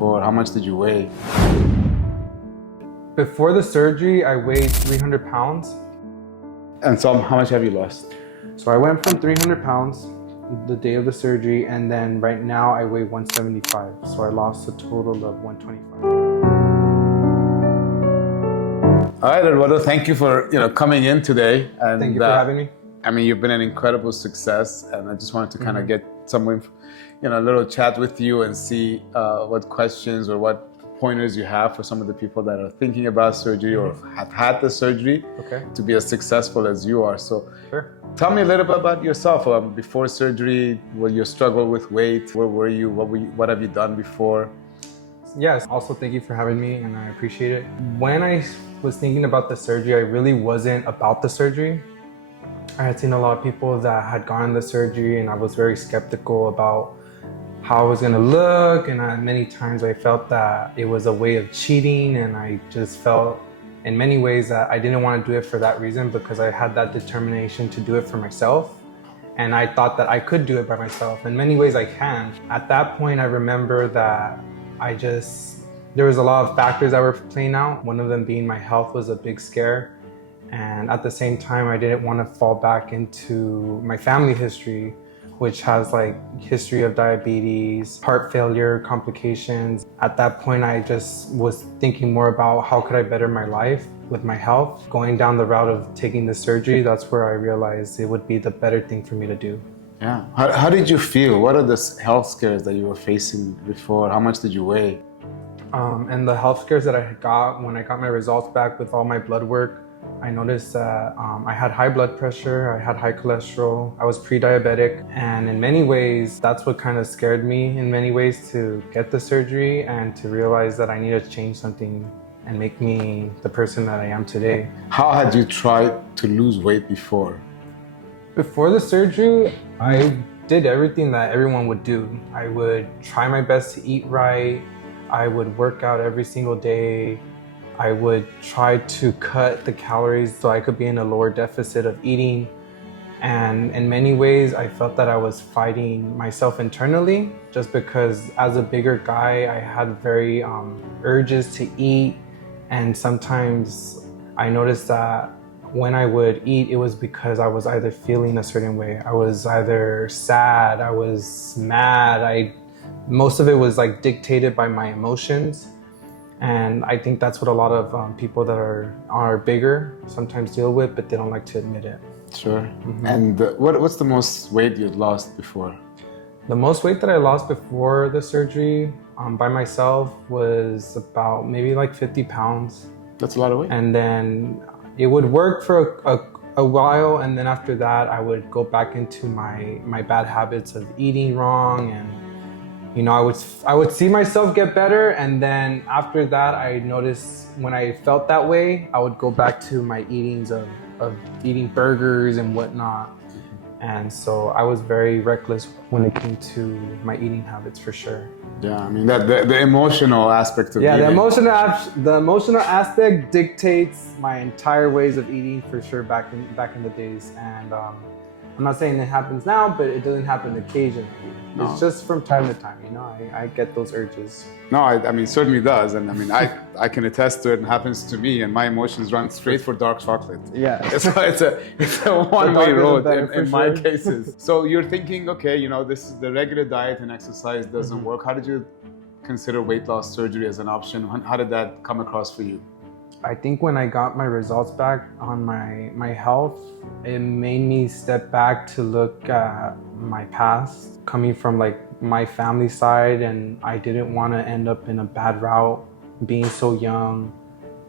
Or how much did you weigh? Before the surgery, I weighed 300 pounds. And so how much have you lost? So I went from 300 pounds the day of the surgery, and then right now I weigh 175. So I lost a total of 125. All right, Eduardo, thank you for coming in today. And Thank you for having me. I mean, you've been an incredible success, and I just wanted to kind of get some, a little chat with you and see what questions or what pointers you have for some of the people that are thinking about surgery or have had the surgery to be as successful as you are. So tell me a little bit about yourself. Before surgery, your struggle with weight, where were you? What have you done before? Yes, also thank you for having me, and I appreciate it. When I was thinking about the surgery, I really wasn't about the surgery. I had seen a lot of people that had gotten the surgery, and I was very skeptical about how I was gonna look, and many times I felt that it was a way of cheating, and I just felt in many ways that I didn't want to do it for that reason, because I had that determination to do it for myself, and I thought that I could do it by myself. In many ways I can. At that point I remember that there was a lot of factors that were playing out. One of them being my health was a big scare, and at the same time I didn't want to fall back into my family history, which has history of diabetes, heart failure, complications. At that point, I just was thinking more about how could I better my life with my health. Going down the route of taking the surgery, that's where I realized it would be the better thing for me to do. Yeah. How did you feel? What are the health scares that you were facing before? How much did you weigh? And the health scares that I got when I got my results back with all my blood work, I noticed that I had high blood pressure, I had high cholesterol, I was pre-diabetic, and in many ways, that's what kind of scared me in many ways to get the surgery and to realize that I needed to change something and make me the person that I am today. How had you tried to lose weight before? Before the surgery, I did everything that everyone would do. I would try my best to eat right, I would work out every single day, I would try to cut the calories so I could be in a lower deficit of eating. And in many ways, I felt that I was fighting myself internally, just because as a bigger guy, I had very urges to eat. And sometimes I noticed that when I would eat, it was because I was either feeling a certain way. I was either sad, I was mad. Most of it was dictated by my emotions. And I think that's what a lot of people that are bigger sometimes deal with, but they don't like to admit it. Sure. And what's the most weight you'd lost before? The most weight that I lost before the surgery by myself was about maybe 50 pounds. That's a lot of weight. And then it would work for a while, and then after that I would go back into my bad habits of eating wrong, and I would see myself get better, and then after that I noticed when I felt that way, I would go back to my eatings of eating burgers and whatnot. And so I was very reckless when it came to my eating habits, for sure. Yeah, I mean the emotional aspect of eating. The emotional aspect dictates my entire ways of eating, for sure, back in the days. And I'm not saying it happens now, but it doesn't happen occasionally. No. It's just from time to time, I get those urges. No, I mean, certainly does. And I mean, I can attest to it, and happens to me, and my emotions run straight for dark chocolate. Yeah. It's a one-way road in my cases. So you're thinking, okay, this is the regular diet and exercise doesn't work. How did you consider weight loss surgery as an option? How did that come across for you? I think when I got my results back on my health, it made me step back to look at my past, coming from my family side, and I didn't want to end up in a bad route, being so young,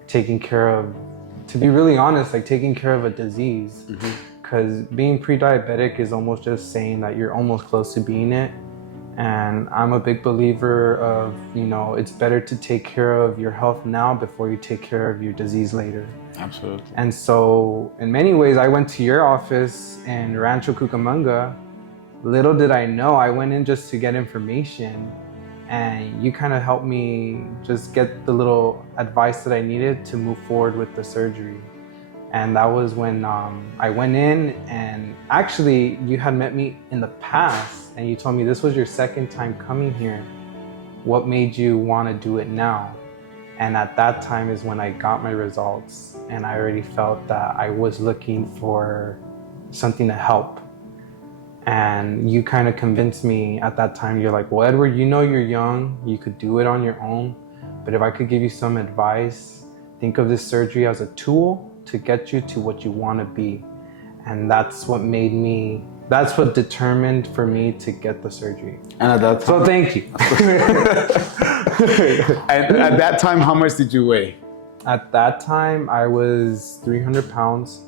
to be really honest, taking care of a disease. Because being pre-diabetic is almost just saying that you're almost close to being it. And I'm a big believer of, it's better to take care of your health now before you take care of your disease later. Absolutely. And so in many ways, I went to your office in Rancho Cucamonga. Little did I know, I went in just to get information, and you kind of helped me just get the little advice that I needed to move forward with the surgery. And that was when I went in, and actually you had met me in the past, and you told me this was your second time coming here. what made you want to do it now? And at that time is when I got my results, and I already felt that I was looking for something to help. And you kind of convinced me at that time. You're like, well, Edward, you know you're young, you could do it on your own, but if I could give you some advice, think of this surgery as a tool to get you to what you want to be. And that's what determined for me to get the surgery. And at that time, so thank you. And at that time, how much did you weigh? At that time, I was 300 pounds.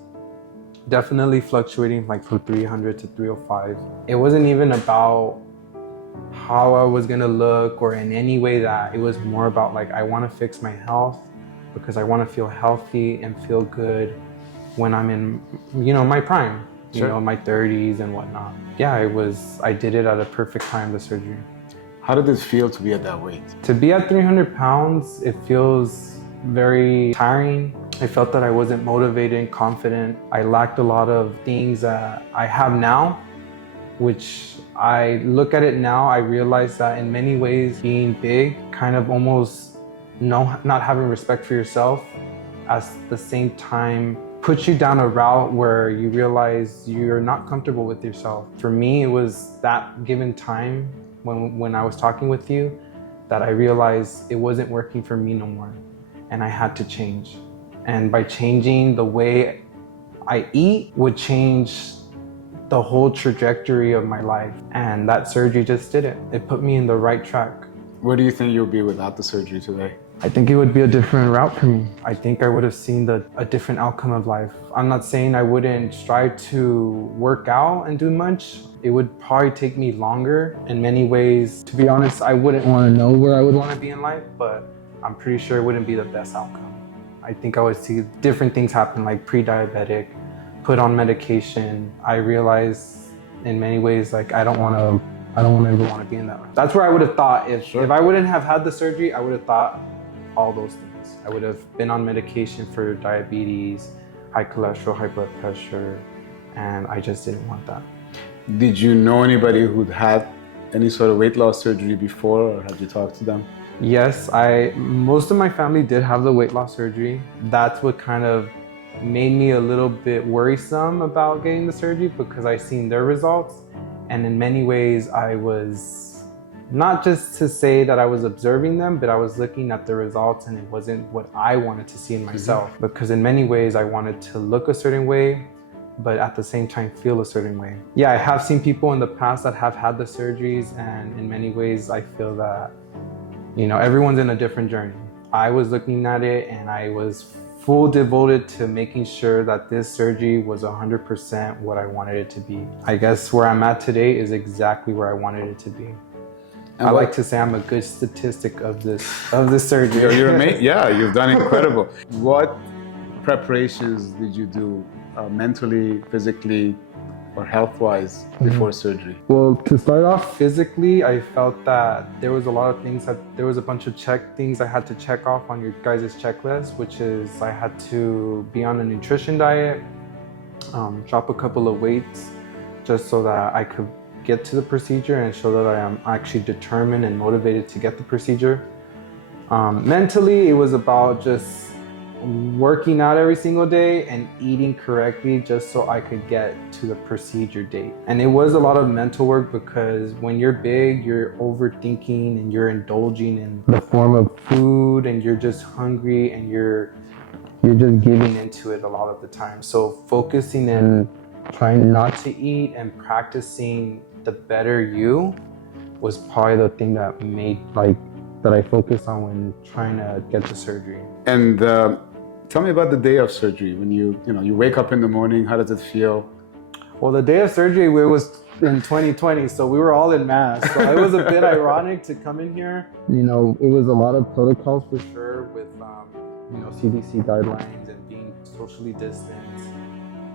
Definitely fluctuating like from 300 to 305. It wasn't even about how I was gonna look or in any way that. It was more about like, I wanna fix my health because I wanna feel healthy and feel good when I'm in, my prime, my 30s and whatnot. Yeah, I did it at a perfect time, the surgery. How did it feel to be at that weight? To be at 300 pounds, it feels very tiring. I felt that I wasn't motivated and confident. I lacked a lot of things that I have now, which I look at it now, I realize that in many ways being big kind of almost not having respect for yourself, at the same time puts you down a route where you realize you're not comfortable with yourself. For me, it was that given time when I was talking with you that I realized it wasn't working for me no more, and I had to change. And by changing the way I eat would change the whole trajectory of my life. And that surgery just did it. It put me in the right track. Where do you think you'll be without the surgery today? I think it would be a different route for me. I think I would have seen a different outcome of life. I'm not saying I wouldn't strive to work out and do much. It would probably take me longer in many ways. To be honest, I wouldn't want to know where I would want to be in life, but I'm pretty sure it wouldn't be the best outcome. I think I would see different things happen, like pre-diabetic, put on medication. I realized in many ways, like I don't ever want to be in that. That's where I would have thought if I wouldn't have had the surgery, I would have thought all those things. I would have been on medication for diabetes, high cholesterol, high blood pressure, and I just didn't want that. Did you know anybody who'd had any sort of weight loss surgery before, or have you talked to them? Yes, most of my family did have the weight loss surgery. That's what kind of made me a little bit worrisome about getting the surgery, because I seen their results, and in many ways I was, not just to say that I was observing them, but I was looking at the results and it wasn't what I wanted to see in myself. Because in many ways I wanted to look a certain way, but at the same time feel a certain way. Yeah, I have seen people in the past that have had the surgeries, and in many ways I feel that everyone's in a different journey. I was looking at it and I was full devoted to making sure that this surgery was 100% what I wanted it to be. I guess where I'm at today is exactly where I wanted it to be. And I like to say I'm a good statistic of this surgery. You're amazing. Yeah, you've done incredible. What preparations did you do mentally, physically, or health-wise before surgery? Well, to start off physically, I felt that there was a lot of things there was a bunch of things I had to check off on your guys' checklist, which is I had to be on a nutrition diet, drop a couple of weights, just so that I could get to the procedure and show that I am actually determined and motivated to get the procedure. Mentally, it was about just working out every single day and eating correctly just so I could get to the procedure date. And it was a lot of mental work, because when you're big, you're overthinking and you're indulging in the form of food, and you're just hungry and you're just giving into it a lot of the time. So focusing and trying not to eat and practicing the better you was probably the thing that I focused on when trying to get the surgery. And tell me about the day of surgery. When you wake up in the morning, how does it feel? Well, the day of surgery, it was in 2020, so we were all in masks. So it was a bit ironic to come in here. It was a lot of protocols for sure, with CDC guidelines and being socially distanced.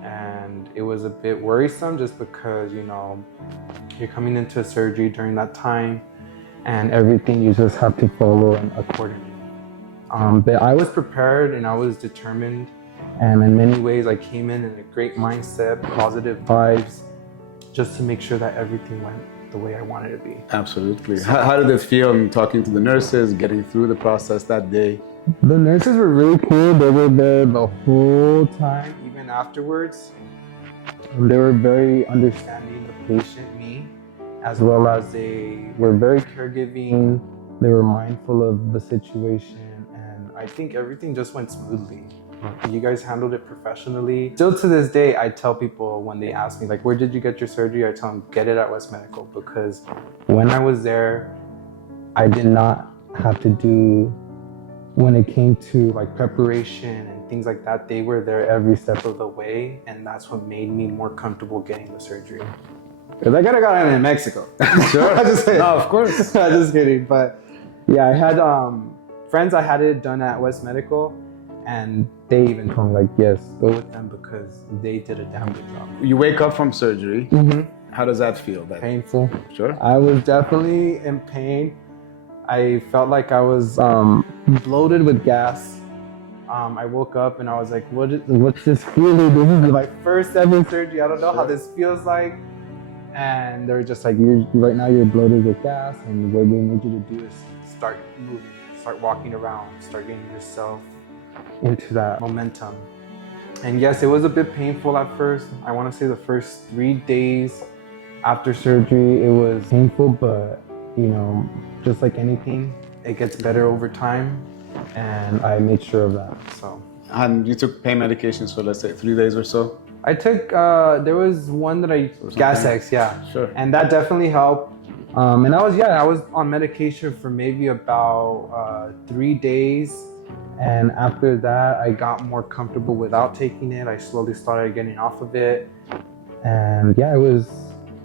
And it was a bit worrisome just because, you're coming into a surgery during that time, and everything you just have to follow accordingly. But I was prepared and I was determined, and in many ways I came in a great mindset, positive vibes, just to make sure that everything went the way I wanted to be. Absolutely. How did it feel in talking to the nurses, getting through the process that day? The nurses were really cool. They were there the whole time, even afterwards. They were very understanding, the patient, me, as well as they were very caregiving. They were mindful of the situation, and I think everything just went smoothly. You guys handled it professionally. Still to this day, I tell people when they ask me, like, where did you get your surgery? I tell them, get it at West Medical, because when I was there, I did not have to do, when it came to like preparation and things like that, they were there every step of the way, and that's what made me more comfortable getting the surgery. Because I could have gotten it in Mexico. Sure. No, of course. I'm just kidding. But yeah, I had friends I had it done at West Medical, and they even told me, like, yes, go with them because they did a damn good job. You wake up from surgery. Mm-hmm. How does that feel? Painful. Sure. I was definitely in pain. I felt like I was bloated with gas. I woke up and I was like, what's this feeling? This is my first ever surgery. I don't know how this feels like. And they're just like, right now you're bloated with gas, and what we need you to do is start moving, start walking around, start getting yourself into that momentum. And yes, it was a bit painful at first. I want to say the first 3 days after surgery, it was painful, but you know, just like anything, it gets better over time, and I made sure of that. So. And you took pain medications for, let's say, 3 days or so? I took, there was one that Gas-X, yeah. Sure. And that definitely helped. And I was on medication for maybe about 3 days. And after that, I got more comfortable without taking it. I slowly started getting off of it. And yeah, it was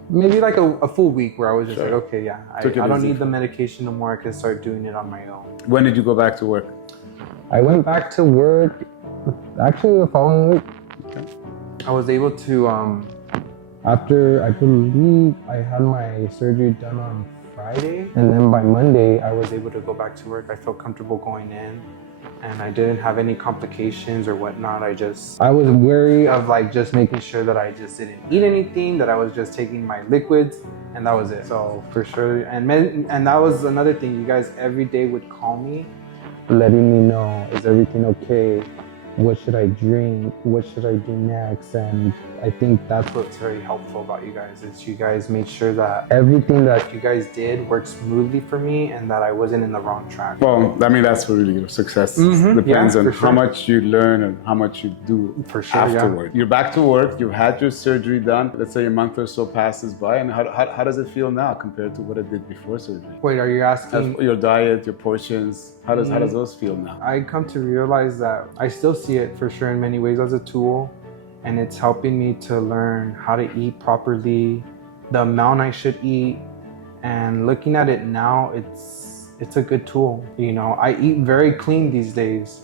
maybe like a full week where I was just like, okay, yeah, I don't need the medication no more. I can start doing it on my own. When did you go back to work? I went back to work actually the following week. Okay. I was able to, after I believe I had my surgery done on Friday, and then by Monday I was able to go back to work. I felt comfortable going in, and I didn't have any complications or whatnot. I was wary of like just making sure that I just didn't eat anything, that I was just taking my liquids, and that was it. So for sure, and that was another thing. You guys every day would call me, letting me know, is everything okay? What should I drink? What should I do next? And I think that's what's very helpful about you guys, is you guys made sure that everything that you guys did worked smoothly for me and that I wasn't in the wrong track. Well, I mean, that's really good. Success depends on how much you learn and how much you do afterward. Yeah. You're back to work. You've had your surgery done. Let's say a month or so passes by. And how does it feel now compared to what it did before surgery? Wait, are you asking? Your diet, your portions, how does those feel now? I come to realize that I still see it for sure in many ways as a tool, and it's helping me to learn how to eat properly, the amount I should eat, and looking at it now, it's a good tool. You know, I eat very clean these days.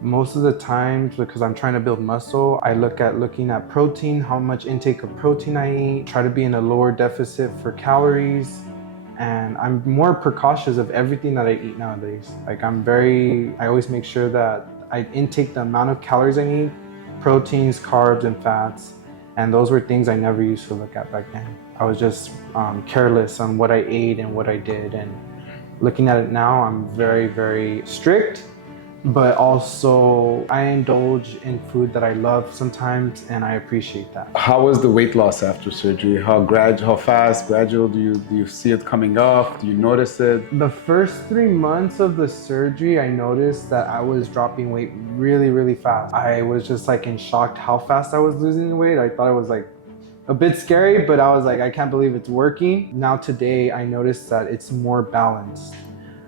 Most of the times, because I'm trying to build muscle, I looking at protein, how much intake of protein I eat, try to be in a lower deficit for calories. And I'm more precautious of everything that I eat nowadays. Like I always make sure that I intake the amount of calories I need, proteins, carbs, and fats. And those were things I never used to look at back then. I was just careless on what I ate and what I did. And looking at it now, I'm very, very strict. But also I indulge in food that I love sometimes, and I appreciate that. How was the weight loss after surgery? How fast, gradual do you see it coming off? Do you notice it? The first 3 months of the surgery, I noticed that I was dropping weight really, really fast. I was just like in shock how fast I was losing the weight. I thought it was like a bit scary, but I was like, I can't believe it's working. Now today, I noticed that it's more balanced.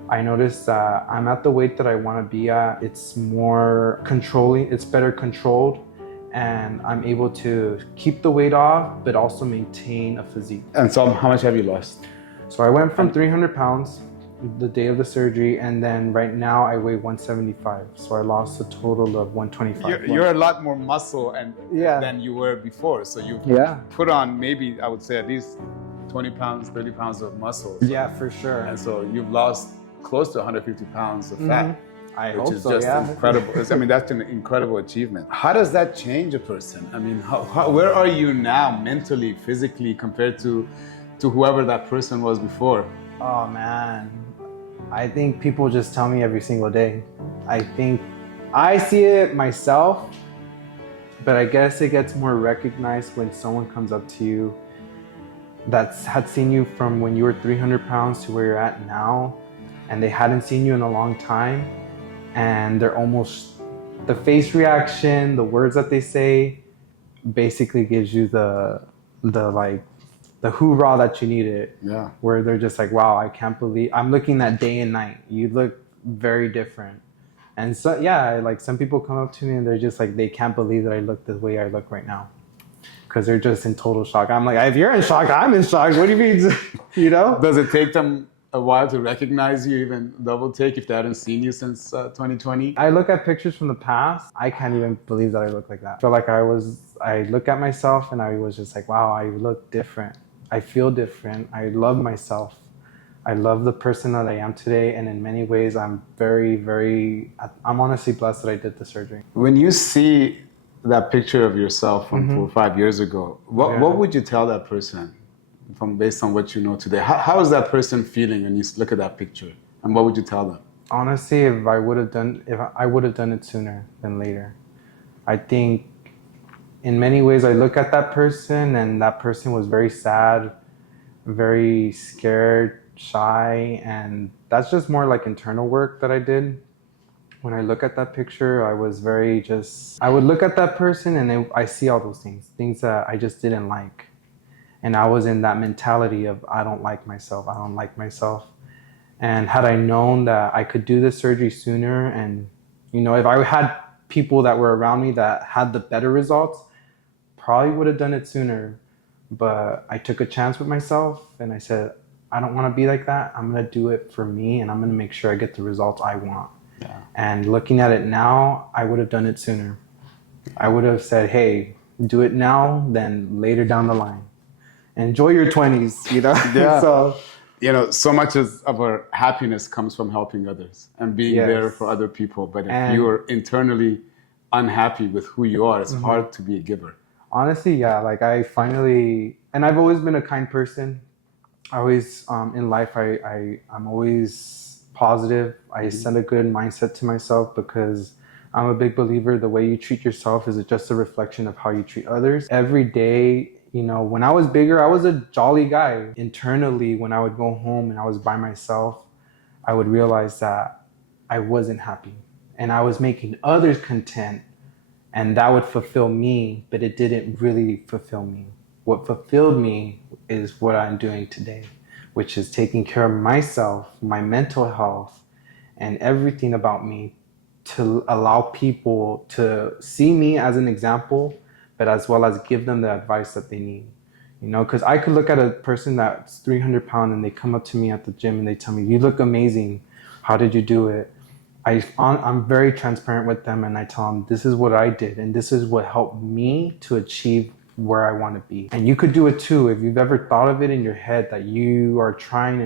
I noticed that I'm at the weight that I want to be at. It's more controlling, it's better controlled, and I'm able to keep the weight off, but also maintain a physique. And so how much have you lost? So I went from 300 pounds the day of the surgery, and then right now I weigh 175. So I lost a total of 125. You're a lot more muscle than you were before. So you've put on maybe, I would say, at least 20 pounds, 30 pounds of muscle. Yeah, for sure. And so you've lost close to 150 pounds of fat, which is just incredible. I mean, that's an incredible achievement. How does that change a person? I mean, where are you now mentally, physically, compared to to whoever that person was before? Oh man, I think people just tell me every single day. I think I see it myself, but I guess it gets more recognized when someone comes up to you that had seen you from when you were 300 pounds to where you're at now, and they hadn't seen you in a long time, and they're almost, the face reaction, the words that they say basically gives you the like the hoorah that you needed. Yeah. Where they're just like, wow, I can't believe I'm looking at day and night. You look very different. And so yeah, like some people come up to me and they're just like, they can't believe that I look the way I look right now. Because they're just in total shock. I'm like, if you're in shock, I'm in shock. What do you mean? You know? Does it take them a while to recognize you, even double take, if they hadn't seen you since 2020? I look at pictures from the past. I can't even believe that I look like that. I feel like I look at myself and I was just like, wow, I look different. I feel different. I love myself. I love the person that I am today. And in many ways, I'm I'm honestly blessed that I did the surgery. When you see that picture of yourself from 4 or 5 years ago, what would you tell that person based on what you know today? How is that person feeling when you look at that picture? And what would you tell them? Honestly, if I would have done it sooner than later. I think in many ways I look at that person and that person was very sad, very scared, shy, and that's just more like internal work that I did. When I look at that picture, I would look at that person and I see all those things that I just didn't like. And I was in that mentality of, I don't like myself. And had I known that I could do this surgery sooner, and, you know, if I had people that were around me that had the better results, probably would have done it sooner. But I took a chance with myself and I said, I don't want to be like that. I'm going to do it for me and I'm going to make sure I get the results I want. Yeah. And looking at it now, I would have done it sooner. I would have said, hey, do it now, then later down the line. Enjoy your 20s, you know? Yeah. So, you know, so much of our happiness comes from helping others and being there for other people. But if you're internally unhappy with who you are, it's hard to be a giver. Honestly, yeah. Like and I've always been a kind person. I always, in life, I'm always positive. I send a good mindset to myself because I'm a big believer the way you treat yourself is just a reflection of how you treat others. Every day, you know, when I was bigger, I was a jolly guy. Internally, when I would go home and I was by myself, I would realize that I wasn't happy and I was making others content and that would fulfill me, but it didn't really fulfill me. What fulfilled me is what I'm doing today, which is taking care of myself, my mental health, and everything about me to allow people to see me as an example, but as well as give them the advice that they need. You know, because I could look at a person that's 300 pounds and they come up to me at the gym and they tell me, you look amazing. How did you do it? I'm very transparent with them and I tell them, this is what I did and this is what helped me to achieve where I want to be. And you could do it too. If you've ever thought of it in your head that you are trying,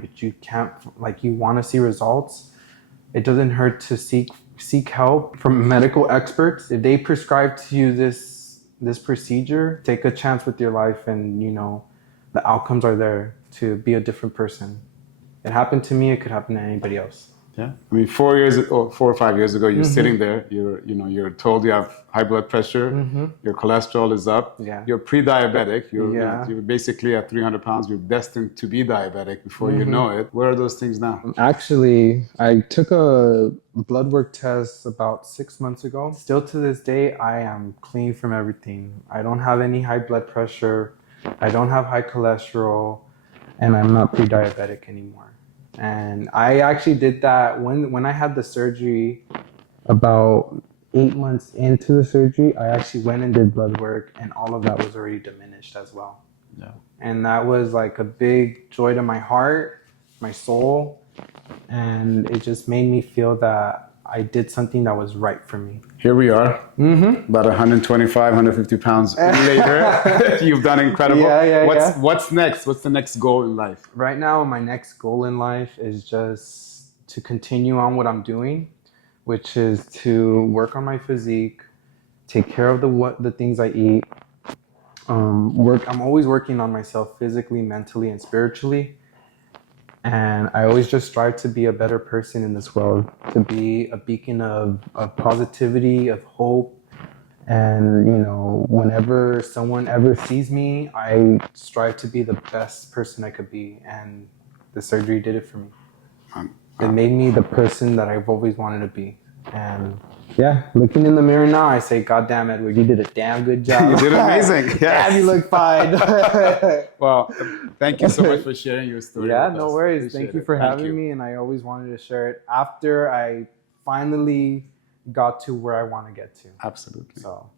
but you can't, like you want to see results, it doesn't hurt to seek help from medical experts. If they prescribe to you this procedure, take a chance with your life and, you know, the outcomes are there to be a different person. It happened to me, it could happen to anybody else. Yeah, I mean, 4 or 5 years ago, you're sitting there. You're told you have high blood pressure. Your cholesterol is up. Yeah. You're pre-diabetic. You're basically at 300 pounds. You're destined to be diabetic before you know it. Where are those things now? Actually, I took a blood work test about 6 months ago. Still to this day, I am clean from everything. I don't have any high blood pressure. I don't have high cholesterol, and I'm not pre-diabetic anymore. And I actually did that when I had the surgery. About 8 months into the surgery, I actually went and did blood work and all of that was already diminished as well. Yeah. And that was like a big joy to my heart, my soul, and it just made me feel that I did something that was right for me. Here we are, about 125, 150 pounds later. You've done incredible. What's next? What's the next goal in life? Right now, my next goal in life is just to continue on what I'm doing, which is to work on my physique, take care of the things I eat, I'm always working on myself physically, mentally, and spiritually. And I always just strive to be a better person in this world, to be a beacon of positivity, of hope. And, you know, whenever someone ever sees me, I strive to be the best person I could be. And the surgery did it for me. It made me the person that I've always wanted to be. And yeah, looking in the mirror now, I say, God damn, Edward, you did a damn good job. You did amazing. Yes. Damn, you look fine. Well, thank you so much for sharing your story. Yeah, with no us. worries. Appreciate Thank you it. for Thank having you. me. And I always wanted to share it after I finally got to where I want to get to. Absolutely. So,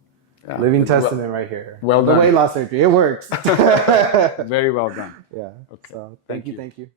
Yeah. living testament right here. Well the done. weight loss surgery, it works. Very well done. Yeah. Okay. So, Thank you. Thank you.